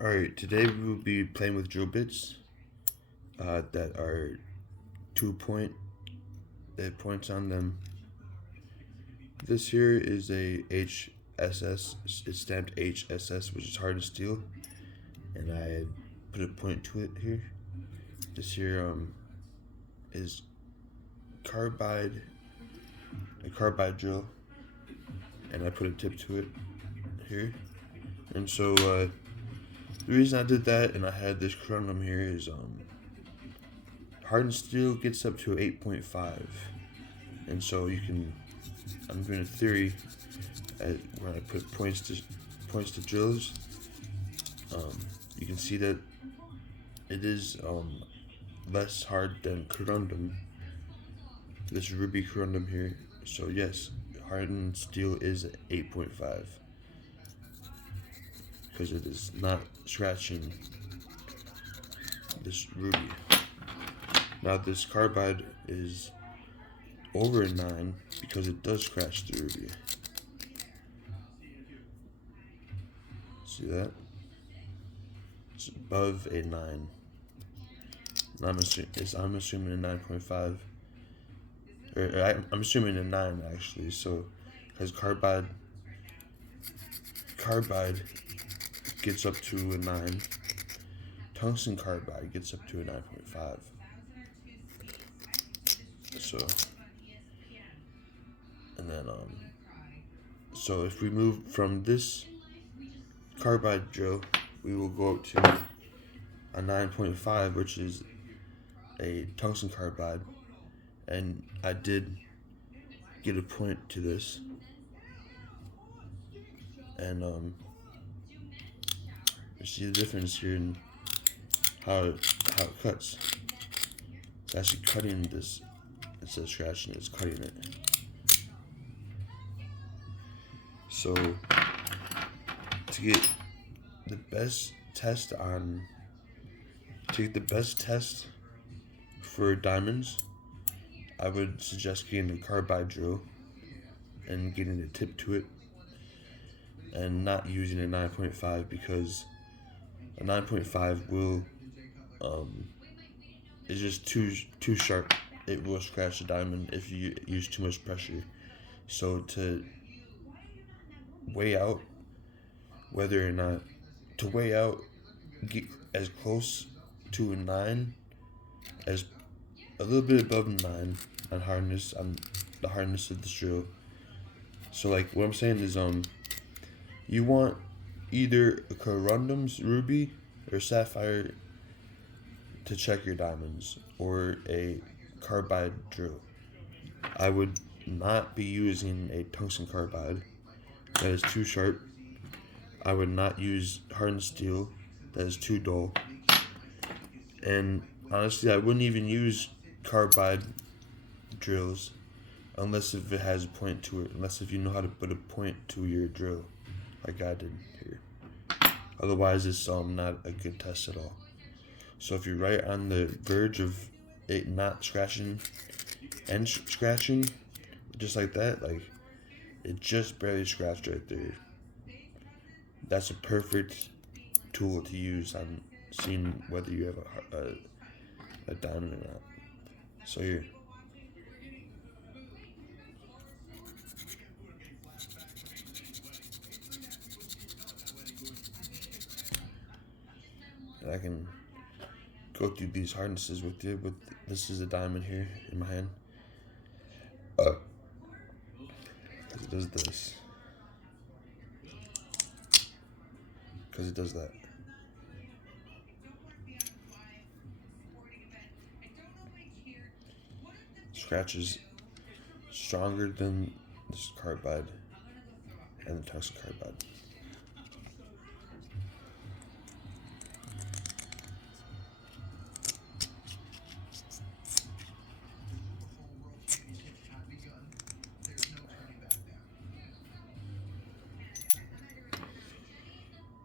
Alright, today we will be playing with drill bits that are 2 point. They have points on them. This here is a HSS. It's stamped HSS, which is hardened steel, and I put a point to it here. This here is carbide, a carbide drill, and I put a tip to it here. And so the reason I did that, and I had this conundrum here, is hardened steel gets up to 8.5, and so I'm doing a theory when I put points to drills. You can see that it is less hard than corundum, this ruby corundum here. So yes, hardened steel is 8.5 because it is not scratching this ruby. Now this carbide is over a 9 because it does scratch the ruby. See that? It's above a 9. I'm assuming a 9.5. I'm assuming a 9 actually. So, because carbide gets up to a 9, tungsten carbide gets up to a 9.5. So, and then so if we move from this carbide drill, we will go up to a 9.5, which is a tungsten carbide, and I did get a point to this, and you see the difference here in how it cuts. It's actually cutting this instead of scratching it, it's cutting it. So to get the best test for diamonds, I would suggest getting a carbide drill and getting a tip to it, and not using a 9.5, because a 9.5 will is just too sharp. It will scratch the diamond if you use too much pressure. So to weigh out get as close to a 9 as a little bit above 9 on hardness, on the hardness of this drill. So like what I'm saying is you want either a corundum's ruby or sapphire to check your diamonds, or a carbide drill. I would not be using a tungsten carbide, that is too sharp. I would not use hardened steel, that is too dull. And honestly, I wouldn't even use carbide drills unless if it has a point to it, unless if you know how to put a point to your drill, like I did here. Otherwise, it's not a good test at all. So if you're right on the verge of it not scratching and scratching, just like that, like it just barely scratched right there, that's a perfect tool to use on seeing whether you have a diamond or not. So here. And I can go through these hardnesses with you, but this is a diamond here in my hand. It does this. Because it does that. Scratches stronger than this carbide and the tungsten carbide.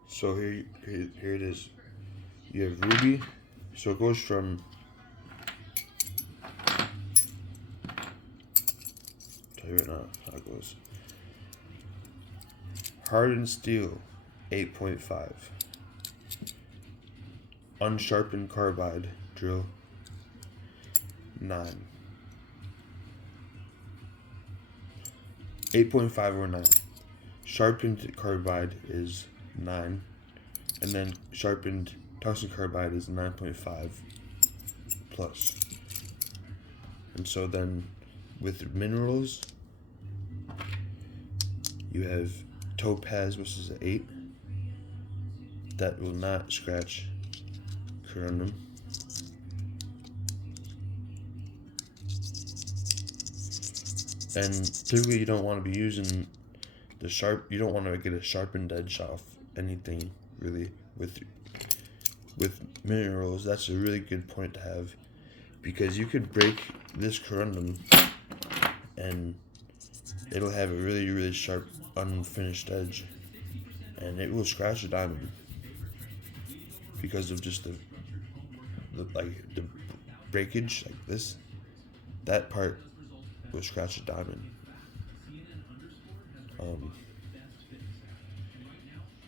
So here it is. You have ruby. So it goes from, tell you right now how it goes. Hardened steel, 8.5. unsharpened carbide drill, 9. 8.5 or 9. Sharpened carbide is 9, and then sharpened tungsten carbide is 9.5 plus. And so then with minerals, you have topaz, which is an 8. That will not scratch corundum. And typically you don't want to be using you don't want to get a sharpened edge off anything really with minerals. That's a really good point to have, because you could break this corundum and it'll have a really, really sharp unfinished edge, and it will scratch a diamond because of just the breakage like this. That part will scratch a diamond.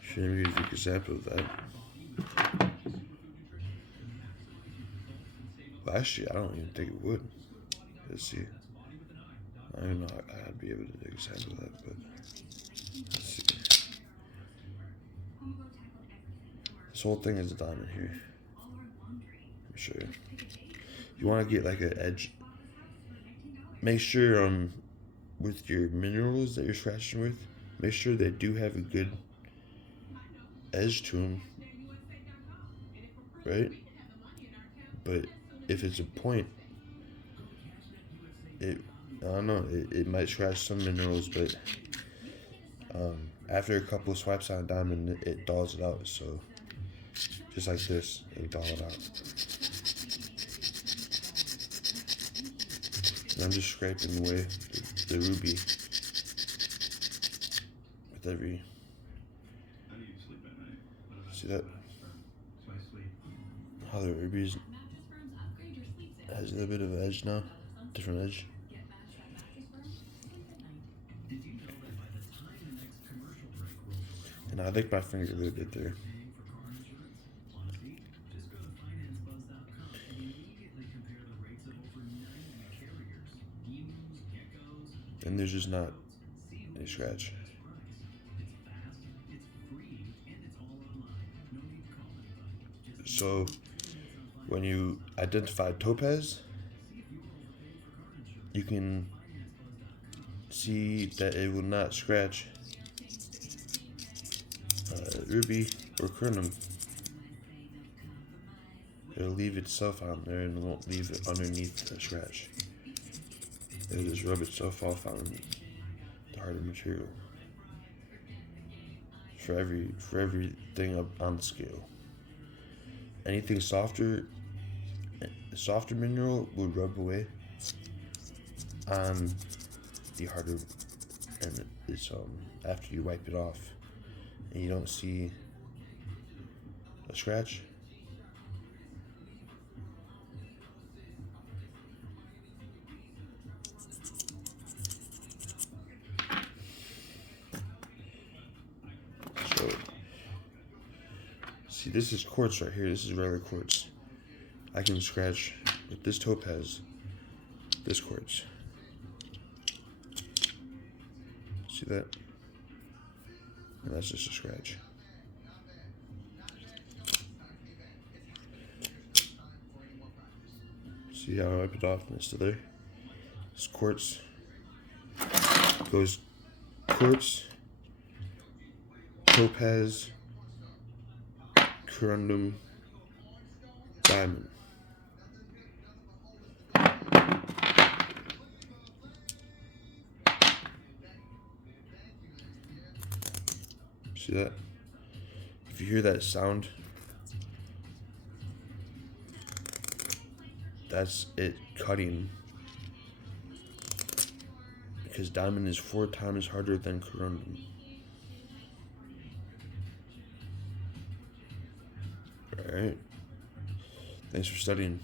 Should I give you an example of that? Well, actually, I don't even think it would. Let's see. I don't know how I'd be able to take a example of that, but let's see. This whole thing is a diamond here. Let me show you. You want to get like an edge. Make sure with your minerals that you're scratching with, make sure they do have a good edge to them, right? But if it's a point, I don't know, it might scratch some minerals, but after a couple of swipes on a diamond, it dulls it out. So just like this, it'll dull it out. And I'm just scraping away the ruby with every. See that? How the ruby has a little bit of an edge now, different edge. And I licked my finger a little bit there. And there's just not any scratch. So when you identify topaz, you can see that it will not scratch ruby or corundum. It'll leave itself on there and it won't leave it underneath the scratch. It'll just rub itself off on the harder material. For everything up on the scale. Anything softer mineral will rub away on the harder, and it's after you wipe it off and you don't see a scratch. So see, this is quartz right here. This is regular quartz. I can scratch with this topaz, this quartz. See that? And that's just a scratch. See how I wipe it off and it's still there? This quartz goes quartz, topaz, corundum, diamond. See that? If you hear that sound, that's it cutting. Because diamond is 4 times harder than corundum. Alright. Thanks for studying.